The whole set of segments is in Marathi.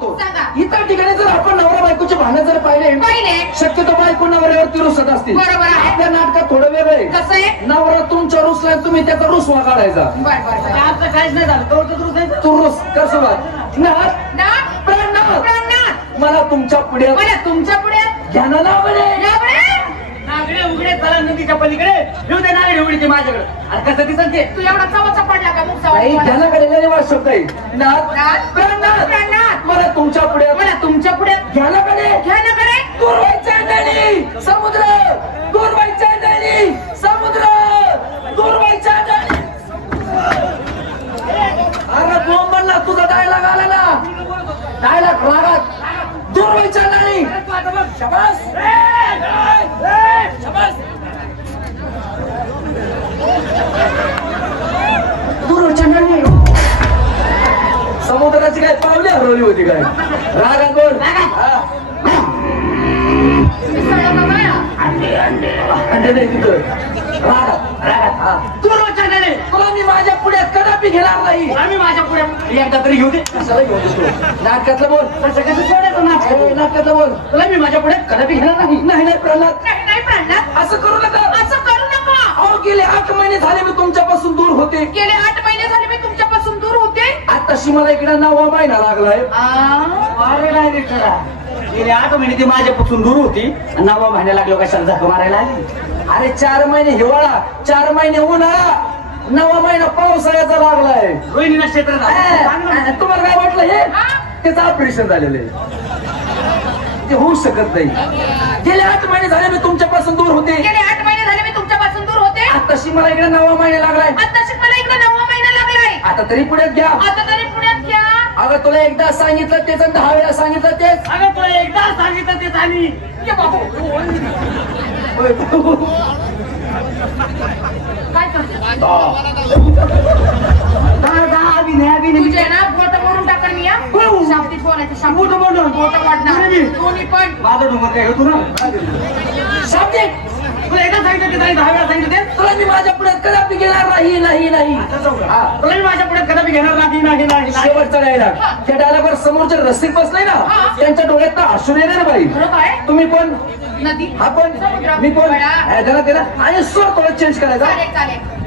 सांगतो. इतर ठिकाणी जर आपण नवरा बायकोचे भांडण जर पाहिले शक्यतो बायको नवऱ्यावरती रुसत असतील. बरोबर आहे. आपल्या नाटकात थोडं वेगळं आहे. कसं आहे? नवरा तुमच्या रुसला तुम्ही त्याचा रुसवा काढायचा. आपलं काहीच नाही झालं. तू रुस कसं वाट नाट प्राणनाथ मला तुमच्या पुढे घ्या ना नागडे उघडे चला नदीच्या पलीकडे येऊ दे. नागडे उघडीचे माझ्याकडे. अरे कसं दिसत ते तू एवढा चवाचा पडला का मुख नाही ध्यानाकडे नाही वाट शब्द आहे. नाथ प्राणनाथ मला तुमच्या पुढे ध्यानाकडे दूर व्हायचं नाही समुद्र दूर व्हायचं नाही समुद्र दूर व्हायचं नाही. अरे बोंब म्हणला तुझा डायलॉग आला ना. डायलॉग रागात दूर व्हायचं नाही. शाबास शाबास दूर व्हायचं नाही. समुद्राची काय पावली हरवली होती काय रागात बोल. अंडे नाही तिथं रागात दूर व्हायचं नाही. तुला मी माझ्या पुढे कदापि घेणार नाही. आम्ही माझ्या पुढे एकदा तरी घेऊ दे. कशाला घेऊन देतो नाटकातलं बोल. कसं कसं सोडायचं नाटकातलं बोल. तुला मी माझ्या पुढे कदापि घेणार नाही. नाही प्रल्हाद असं करू नका. अहो गेले 8 महिने झाले मी तुमच्यापासून दूर होते. आताशी मला इकडे 9वा महिना लागलाय. अरे डायरेक्टरा गेले 8 महिने ती माझ्यापासून दूर होती. 9वा महिना लागलो कशाला झक मारायला आली. अरे 4 महिने हिवाळा 4 महिने उन्हाळा 9वा महिना पावसाळ्याचा लागलाय. रोहिणी नक्षत्र तुम्हाला काय वाटलं हे त्याचं ऑपरेशन झालेलं आहे. ते होऊ शकत नाही. गेले 8 महिने झाले मी तुमच्यापासून दूर होते. आताशी मला इकडे 9वा महिना लागलाय. आता तरी पुढ्यात घ्या. अगं तुला एकदा सांगितलं तेच 10 वेळा सांगितलं तेच. अगं तुला एकदा सांगितलं तेच आणि काय तुला एकदा सांगितलं ते 10 वेळा सांगितलं ते. तुला मी माझ्या पुढे कदापि घेणार नाही नाही नाही. तुला मी माझ्या पुढे कदापि घेणार नाही नाही नाही. शेवटचा डायलॉग त्या डायलॉगवर समोरचे रसिक बसले ना त्यांच्या डोळ्यात अश्रू येणार ना बाई. तुम्ही पण आपण मी पण त्याला त्याला आणि स्वर थोडं चेंज करायचा.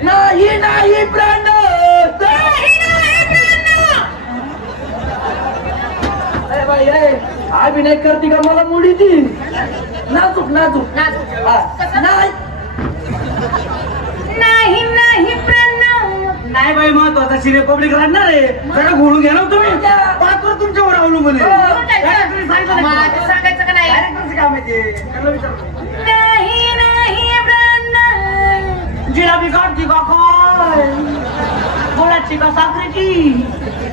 नाही नाही प्राणनाथ बाई अभिनय करते का मला मुडी ती नाजूक नाजूक नाही बाई महत्वाचा शिरे पब्लिक राहणार आहे. सगळं घोळून घ्या ना तुम्ही. पात्र तुमच्यावर अवलंबून सांगायचं का नाही काम आहे. जिलाबी काढती का काय बोलाची का साखरेची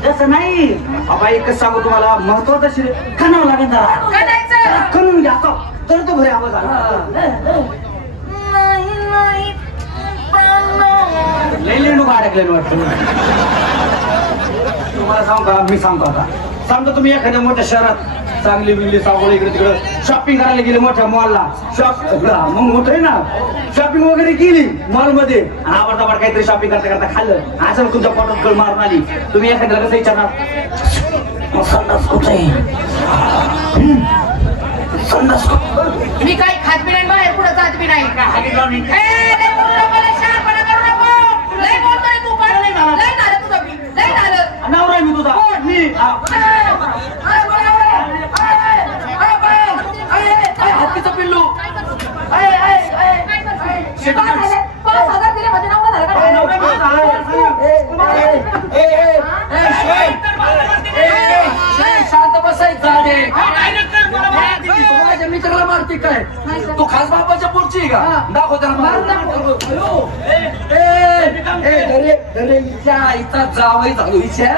तसं नाही. बाबा एकच सांगू तुम्हाला महत्वाचं शिरे खाणावं लागेल जरा करून घ्या तर तो घरी आवाज आला. लेलेंडू अडकले वाटतं. तुम्हाला सांगू का मी सांगतो आता सांगतो. तुम्ही एखाद्या मोठ्या शहरात चांगली बिल्ली सावळ इकडे तिकडे शॉपिंग करायला गेले मोठ्या मॉलला. मग मोठं आहे ना शॉपिंग वगैरे केली मॉल मध्ये आवडता काहीतरी शॉपिंग करता करता खाल्लं असं तुमच्या पोटात कळ मारून आली. तुम्ही एखाद्याला कसं विचारणार संडास कुठे संडास मी काही खात बी नाही बाहेर पुढे जात बी नाही. नवरा मी तुझा मी हत्तीचं पिल्लू 5,000 दिले मध्ये नवरा शांत बसायचं. माझ्या मित्राला मारते काय तू खास बापाच्या पुढची का दाखव त्याला जावई झालो इच्छा.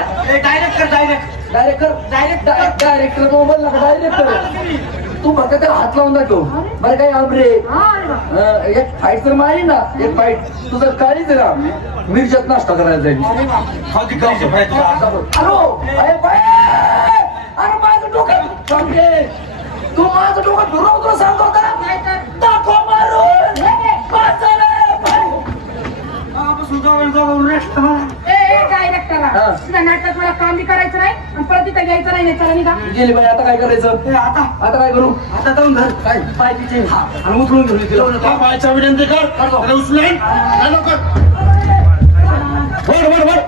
डायरेक्टर मोबाईल नका डायरेक्टर तू फक्त त्याला हात लावून दाखव बरं काय आमरे. एक फाईट तर मारी ना एक फाईट तुझं काळीच ना मिरच्यात नाश्ता करायला जाईल. अरे माझं डोकं तू माझं डोकं फिरवतो सांगतो दाखव मारून डायरेक्टरला नाटकात मला काम बी करायचं नाही मला तिथे घ्यायचं नाही चला निघा. गेली बाई, आता काय करायचं? आता काय करू? आता जाऊन धर काय पाय तिचे आणि उचलून घेऊन तिला पायाच्या विनंती कर. त्याला उचलून आण. लवकर. वर वर वर.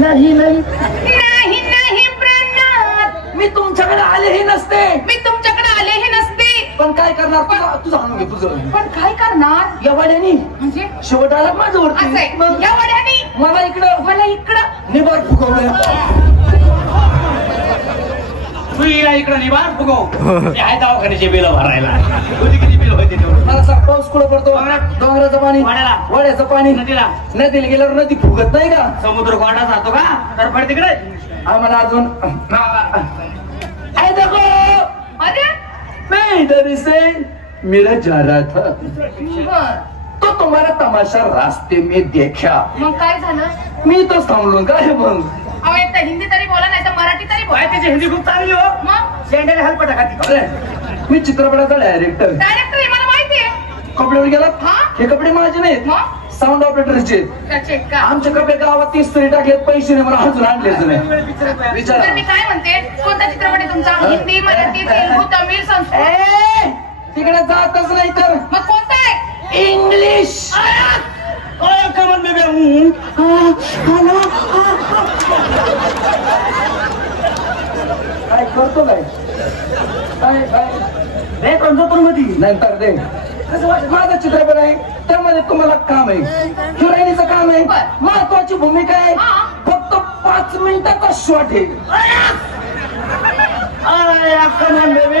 नाही नाही, नाही नाही प्राणनाथ, मी तुमच्याकडे आलेही नसते. मी तुमच्याकडे आलेही नसते. पण काय करणार? तुझं आणून घे तुझं. पण काय करणार? एवढ्यानी म्हणजे शेवट आला माझं असं वरती. आहे. मग या वड्यानी मला इकडं मला इकडं निभार फुगवलं. तू या इकडं निवार फुगव. ते आहे दवाखान्याचे बिल भरायला. तुझी किती बिल होते तेवढं? मला सांग, पाऊस कुठं पडतो? डोंगराचं पाणी, वाड्याला. वाड्याचं पाणी, नदीला. नदीला गेल्यावर नदी फुगत नाही का? समुद्र गोडा जातो का तर पड तिकडे. आम्हाला अजून आई देखो, अरे मैं इधर से मेरा जा रहा था बर. तो तुम्हारा तमाशा रास्ते में देखा. मग काय झालं? मी तर थांबलो काय मग. अहो एक तर हिंदी तरी बोला नाही तर मराठी तरी बोला. काय त्याची हिंदी खूप चांगली हो. मग शेंड्याला हलपटा खाती. अरे, मी चित्रपटाचा डायरेक्टर. डायरेक्टर मला माहितीये. कपड्यावर गेला. हा? हे कपडे माझे नाहीत, मग साऊंड ऑपरेटरचे. त्याचे का? आमचे कपडे गावात 30 तरी टाकलेत, पैसे नाही, मला अजून आणलेच नाही. तर विचारा. मी काय म्हणते, कोणता चित्रपट आहे तुमचा? हिंदी, मराठी, तेलुगू, तमिळ, संस्कृत? ए, तिकडे जातच नाही तर मग कोणता आहे? इंग्लिश. कमन बेबी. काय करतो काय? काय काय रे कोणतं मध्ये नंतर दे. माझा चित्रपट आहे, त्यामध्ये तुम्हाला काम आहे, हिरोईनीचं काम आहे, महत्वाची भूमिका आहे, फक्त 5 मिनिटाचा शॉट आहे. कमन बेबी.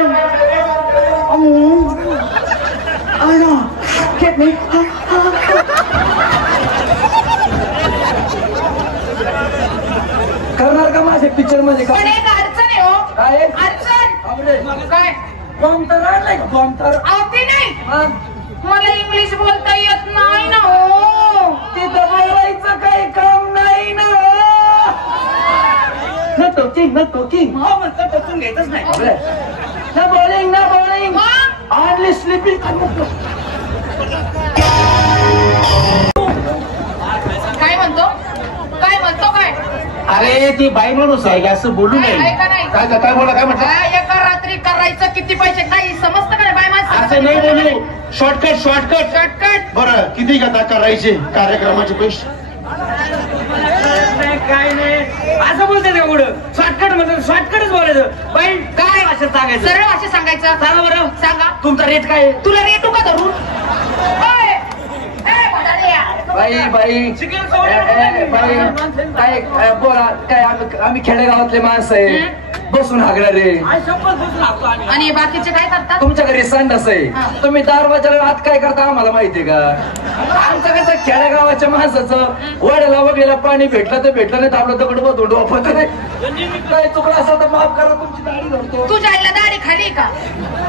करणार का माझ्या पिक्चर मध्ये पण का? एक अडचण आहे हो. काय? अडचण काय? बॉम्ब तर आणलाय का? बॉम्ब तर आवती नाही. मग मला इंग्लिश बोलता येत नाही ना हो. तिथं बोलायचं काही काम नाही ना. न टोकिंग, न टोकिंग, हो म्हणतो टोचून घेतच नाही. न बॉलिंग, न बॉलिंग, मग ऑनली स्लिपिंग. काय म्हणतो? काय म्हणतो काय? अरे ती बाई माणूस आहे का असं बोलू नये. आहे का नाही? काय काय बोला काय म्हटलं? एका रात्री करायचं किती पैसे? काही समजतं का नाही? बाय असं नाही बोलू. Shortcut shortcut. शॉर्टकट. बरं किती घेता करायचे कार्यक्रमाचे पैसे? काय नाही असं बोलते का कुठं? शॉर्टकट म्हणजे शॉर्टकटच बोलायचं. बाई काय भाषेत सांगायचं? सरळ भाषेत सांगायचं. सांगा बरं. सांगा. तुमचा रेट काय आहे? तुला रेटू का धरून? ओय! ए, भदाड्या. बाई बाई शिकेल ए, सवय ए, बाई काय बोला काय? आम्ही खेडेगावातले माणसं आहे, बसून हागणारे. काय शपथ बसून लागतो आम्ही. आणि बाकीचे काय करतात? तुमच्या घरी संडास आहे, तुम्ही दारवाजाला आत काय करता आम्हाला माहितीये का? आमचं कसं खेडेगावाच्या माणसाचं वड्याला वगैरे पाणी भेटलं तर भेटलं नाही तर आपलं दगड बदलून वापरत नाही. काय चुकलं असं तर माफ करा, तुमची दाढी धरतो. तुझ्या आईला दाढी खाली का?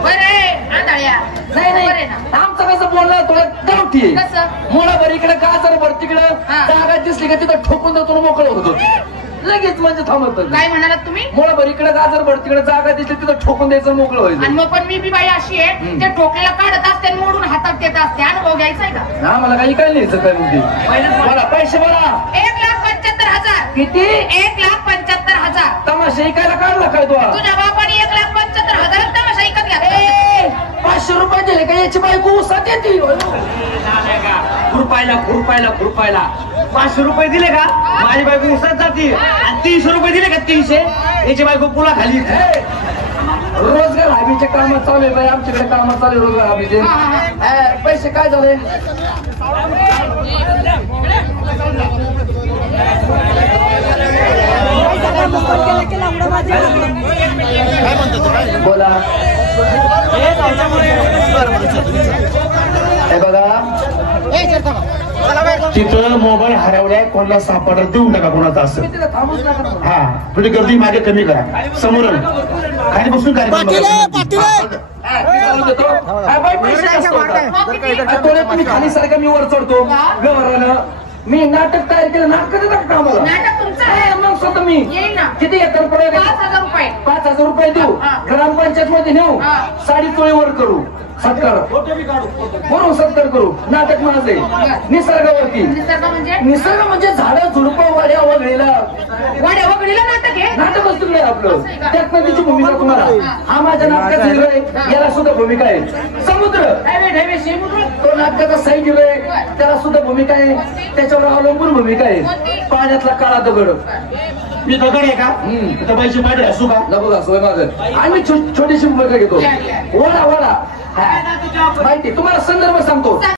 बरे आंधळ्या. नाही बरे नाही, ना. आमचं कसं बोलणं थोडं गावठी आहे. कसं? मुळाभर इकडे गाजर भर तिकडं हा. जागा दिसली का तिथं ठोकून जातो मोकळं होतो लगेच, म्हणजे थांबत काय म्हणालात तुम्ही? मुळाभर इकडे गाजर भर तिकडे जागा दिसली तिथं ठोकून द्यायचं, मोकळं आणि व्हायचं. मग पण मी बी बाई अशी आहे, ते ठोकलेला काढत असते आणि मोडून हातात देत असते. अनुभव घ्यायचाय का? ना मला काही काय नाही काय म्हणते. बोला पैसे बोला. 1,75,000. किती? 1,75,000. तमाशा ऐकायला काढला काय तू? तुझ्या बापाने 1,75,000 तमाशा ऐकत घ्या. 500 रुपये दिले का याची बायको उसात येते. खुरपायला खुरपायला खुरपायला 500 रुपये दिले का माझी बायको उसात जाते. आणि 300 रुपये दिले का 300 याची बायको पुला खाली. रोजगार हमीचे काम चालू आहे बाई, आमच्याकडे काम चालू आहे रोजगार हमीचे. पैसे काय झाले? बोला. हे बघा, तिथं मोबाईल हरवलाय, कोणाला सापडला देऊ नका कोणाचा असं. तिला थांबूच नका ना. हा थोडी गर्दी मागे कमी करा. समोर खाली बसून कार्यक्रम बघा. मी चालू देतो हा, बाई, पैसे जास्त होतात. मग किती? थोडे तुम्ही खाली सारखं मी वर चढतो व्यवहारानं मी नाटक तयार केलं नाटक देतात का आम्हाला नाटक तुमचं आहे. हा, मग स्वतः मी येईल ना किती येतात परत 5,000 रुपये 5,000 रुपये देऊ हा. ग्रामपंचायत मध्ये नेऊ हा. साडी चोळीवर करू सत्कार म्हणून सत्कार करू नाटक माझे निसर्गावरती निसर्ग म्हणजे निसर्ग म्हणजे झाडं झुडपं वाड्या वगळीला वाड्या वगळीला नाटक आहे. नाटक असतं नाही आपलं त्यात नदीची भूमिका तुम्हाला हा माझ्या नाटकाचा हिरो आहे याला सुद्धा भूमिका आहे समुद्र तो नाटकाचा साईड हिरो आहे त्याला सुद्धा भूमिका आहे त्याच्यावर अवलंबून भूमिका आहे पाण्यातला काळा दगड मी दगड आहे का तर पैसे पाठी असू का नको असं माझं आणि मी छोटीशी भूमिका घेतो वडा वडा हा. माहिती तुम्हाला संदर्भ सांगतो